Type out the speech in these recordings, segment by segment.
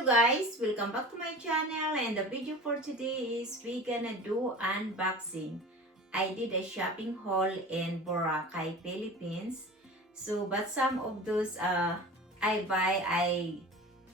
Hello guys, welcome back to my channel, and the video for today is we gonna do unboxing. I did a shopping haul in Boracay, Philippines. But some of those I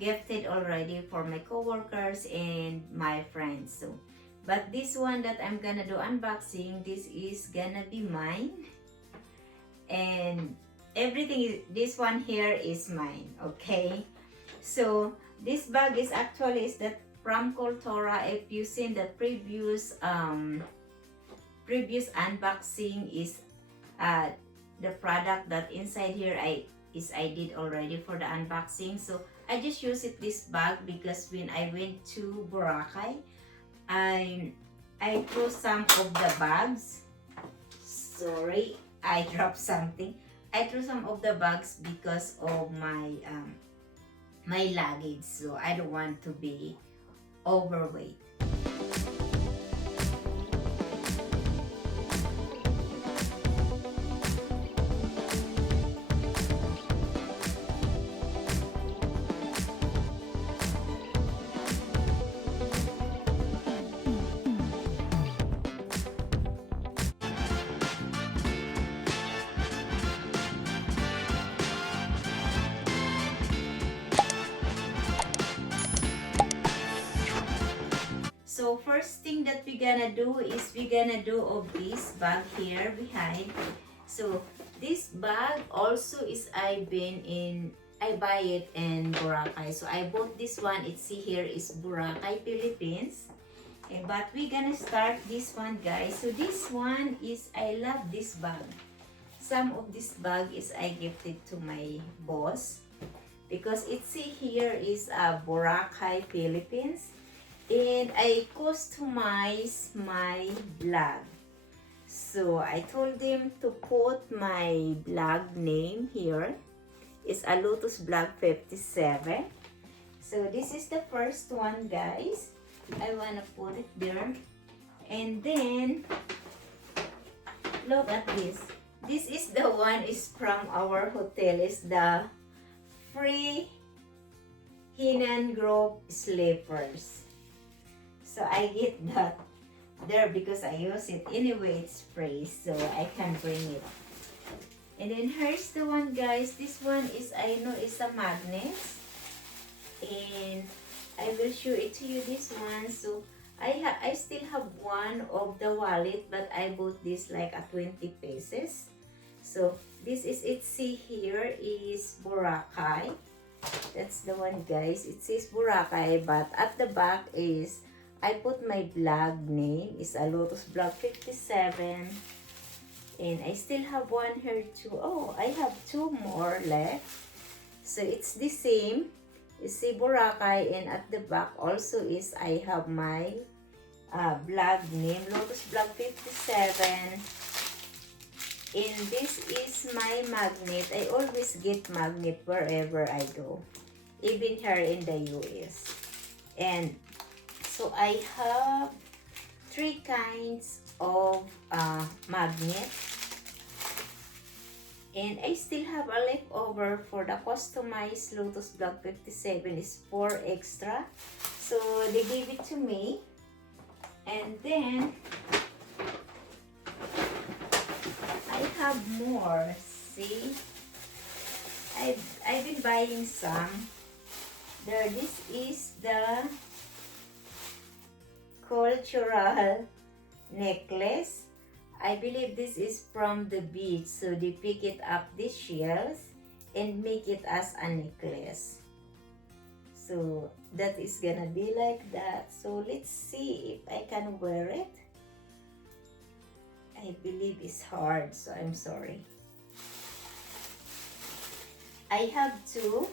gifted already for my coworkers and my friends. But this one that I'm gonna do unboxing, this is gonna be mine, and this one here is mine. Okay, so this bag is actually is that from Cultura. If you seen the previous unboxing is the product that inside here I did already for the unboxing. So I just use this bag because when I went to Boracay, I threw some of the bags. Sorry, I dropped something. I threw some of the bags because of my luggage, so I don't want to be overweight. So first thing that we're gonna do is we're gonna do of this bag here behind. So this bag also is I buy it in Boracay. So I bought this one. It's see here is Boracay, Philippines. But we're gonna start this one, guys. So this one is I love this bag. Some of this bag is I gifted to my boss because it see here is Boracay, Philippines. And I customize my blog. So I told them to put my blog name here. It's a Lotus Blog 57. So this is the first one, guys. I wanna put it there. And then look at this. This is the one is from our hotel. Is the free Hinan Grove slippers. So I get that there because I use it anyway. It's free, so I can bring it. And then here's the one, guys. This one is I know is a magnet, and I will show it to you. This one. So I still have one of the wallet, but I bought this like a 20 pesos. So this is it. See here is Boracay. That's the one, guys. It says Boracay, but at the back is I put my blog name is a Lotus Blog 57, and I still have one here too. Oh, I have two more left. So it's the same. You see Boracay, and at the back also is I have my blog name Lotus Blog 57. And this is my magnet. I always get magnet wherever I go, even here in the US. And so I have 3 kinds of magnet, and I still have a leftover for the customized Lotus Blog 57 is 4 extra. So they gave it to me, and then I have more. See, I've been buying some. There, this is the cultural necklace. I believe this is from the beach, so they pick it up these shells and make it as a necklace. So that is gonna be like that. So let's see if I can wear it. I believe it's hard, so I'm sorry. I have 2,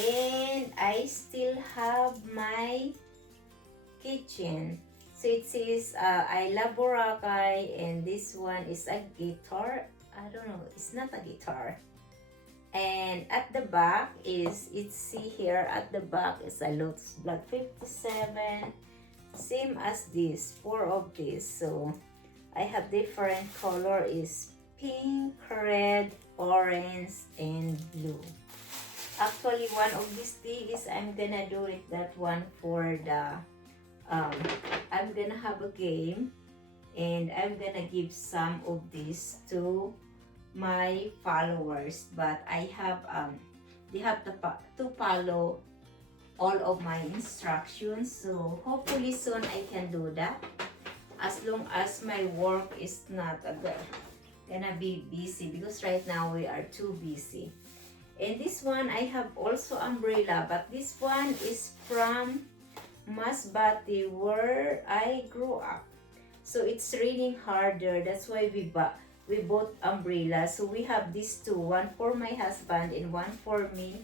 and I still have my kitchen. So it says I love Boracay, and this one is a guitar. I don't know, it's not a guitar. And at the back is, it's see here at the back is a Lotus Blog 57, same as this, 4 of this. So I have different color is pink, red, orange, and blue. Actually, one of these days, I'm gonna do it, that one for the, um, I'm gonna have a game, and I'm gonna give some of this to my followers, but I have, they have to follow all of my instructions, so hopefully soon I can do that, as long as my work is not gonna be busy, because right now we are too busy. And this one, I have also umbrella, but this one is from Masbate, where I grew up. So it's raining harder. That's why we bought umbrella. So we have these two, one for my husband and one for me,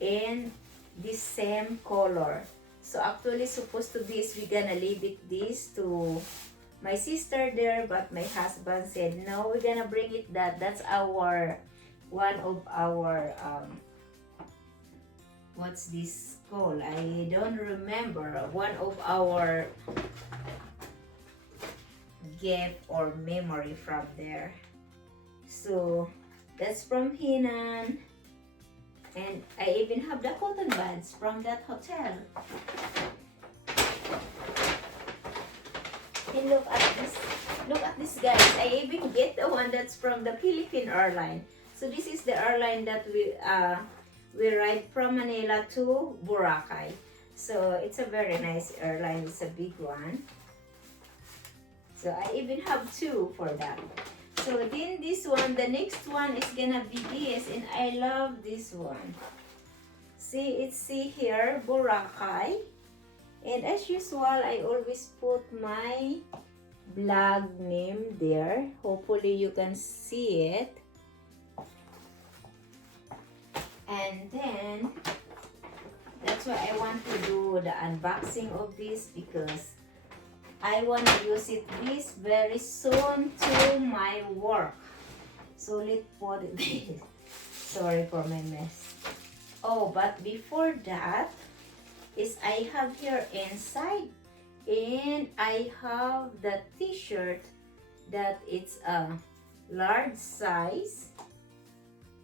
and this same color. So actually supposed to be is we gonna leave it this to my sister there, but my husband said no, we're gonna bring it that's our one of our what's this called, I don't remember, one of our gift or memory from there. So that's from Hinan, and I even have the cotton buds from that hotel. And look at this guys, I even get the one that's from the Philippine airline. So this is the airline that we ride from Manila to Boracay. So it's a very nice airline, it's a big one. So I even have two for that. So then this one, the next one is gonna be this, and I love this one. See here, Boracay. And as usual, I always put my blog name there. Hopefully you can see it. And then, that's why I want to do the unboxing of this, because I want to use this very soon to my work. So let's put it sorry for my mess. Oh, but before that, is I have here inside, and I have the t-shirt that it's a large size.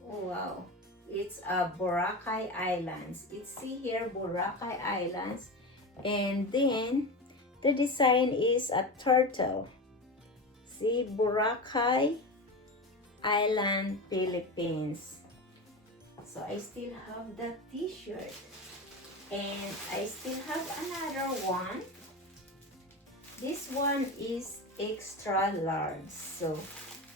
Oh wow, it's a Boracay Islands. It's see here, Boracay Islands, and then the design is a turtle. See, Boracay Island, Philippines. So I still have the t-shirt. And I still have another one. This one is extra large. So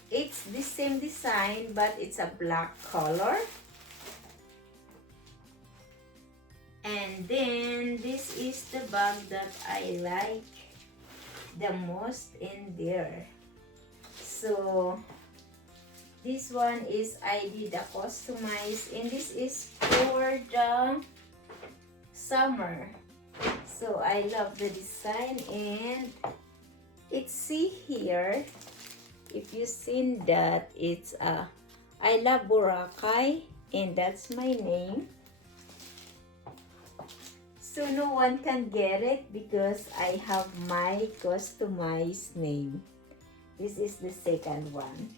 it's the same design, but it's a black color. And then this is the bag that I like the most in there. So this one is I did a customize, and this is for the summer. So I love the design, and it's see here, if you seen that, it's I love Boracay, and that's my name. So no one can get it because I have my customized name. This is the second one.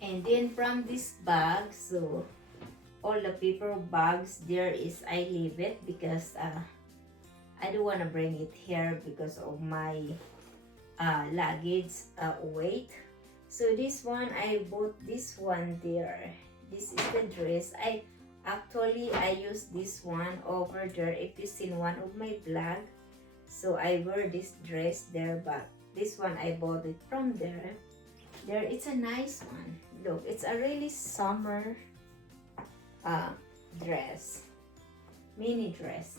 And then from this bag, so all the paper bags there is I leave it because I don't want to bring it here because of my luggage weight. So this one, I bought this one there. This is the dress. I use this one over there if you seen one of my blog. So I wear this dress there, but this one I bought it from there. There, it's a nice one. Look, it's a really summer dress, mini dress.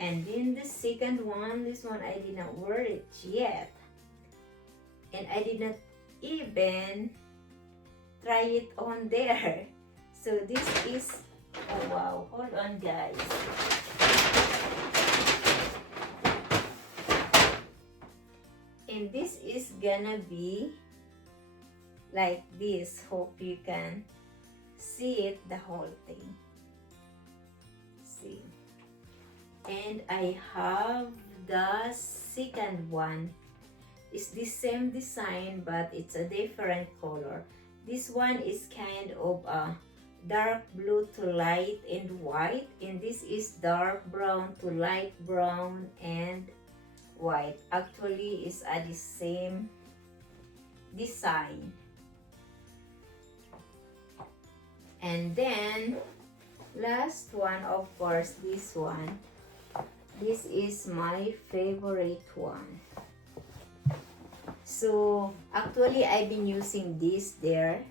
And then the second one, this one I did not wear it yet, and I did not even try it on there. So this is, oh wow, hold on guys. And this is gonna be like this. Hope you can see it, the whole thing. See. And I have the second one. It's the same design, but it's a different color. This one is kind of a dark blue to light and white, and this is dark brown to light brown and white. Actually is the same design. And then last one, of course, this one. This is my favorite one. So actually I've been using this there.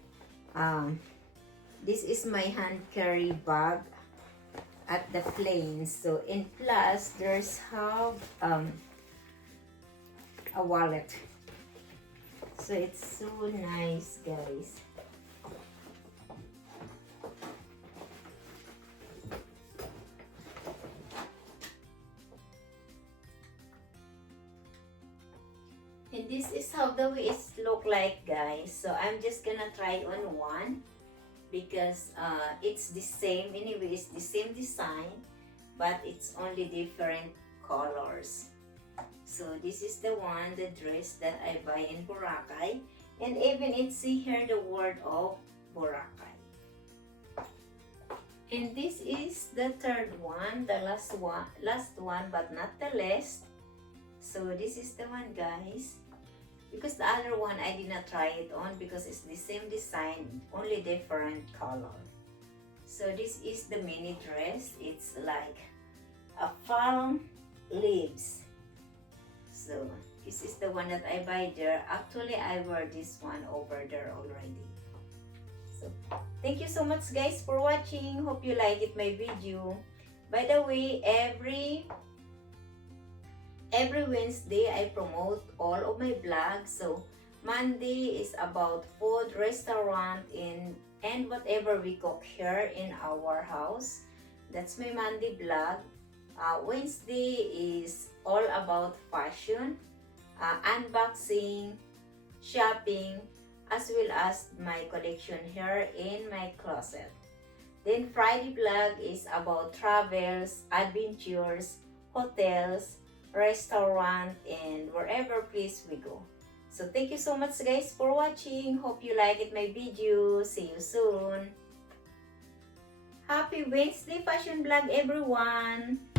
This is my hand carry bag at the plains. So in plus there's have a wallet. So it's so nice, guys. And this is how the waist look like, guys. So I'm just gonna try on one because it's the same. Anyway, it's the same design, but it's only different colors. So this is the one, the dress that I buy in Boracay. And even it's see here the word of Boracay. And this is the third one, the last one, but not the least. So this is the one, guys. Because the other one I did not try it on because it's the same design, only different color. So this is the mini dress. It's like a palm leaves. So this is the one that I buy there. Actually, I wear this one over there already. So thank you so much, guys, for watching. Hope you like it, my video. By the way, every Wednesday I promote all of my vlogs. So Monday is about food, restaurant, and whatever we cook here in our house. That's my Monday vlog. Wednesday is all about fashion, unboxing, shopping, as well as my collection here in my closet. Then Friday vlog is about travels, adventures, hotels, restaurant, and wherever place we go. So thank you so much, guys, for watching. Hope you like it, my video. See you soon. Happy Wednesday fashion vlog, everyone.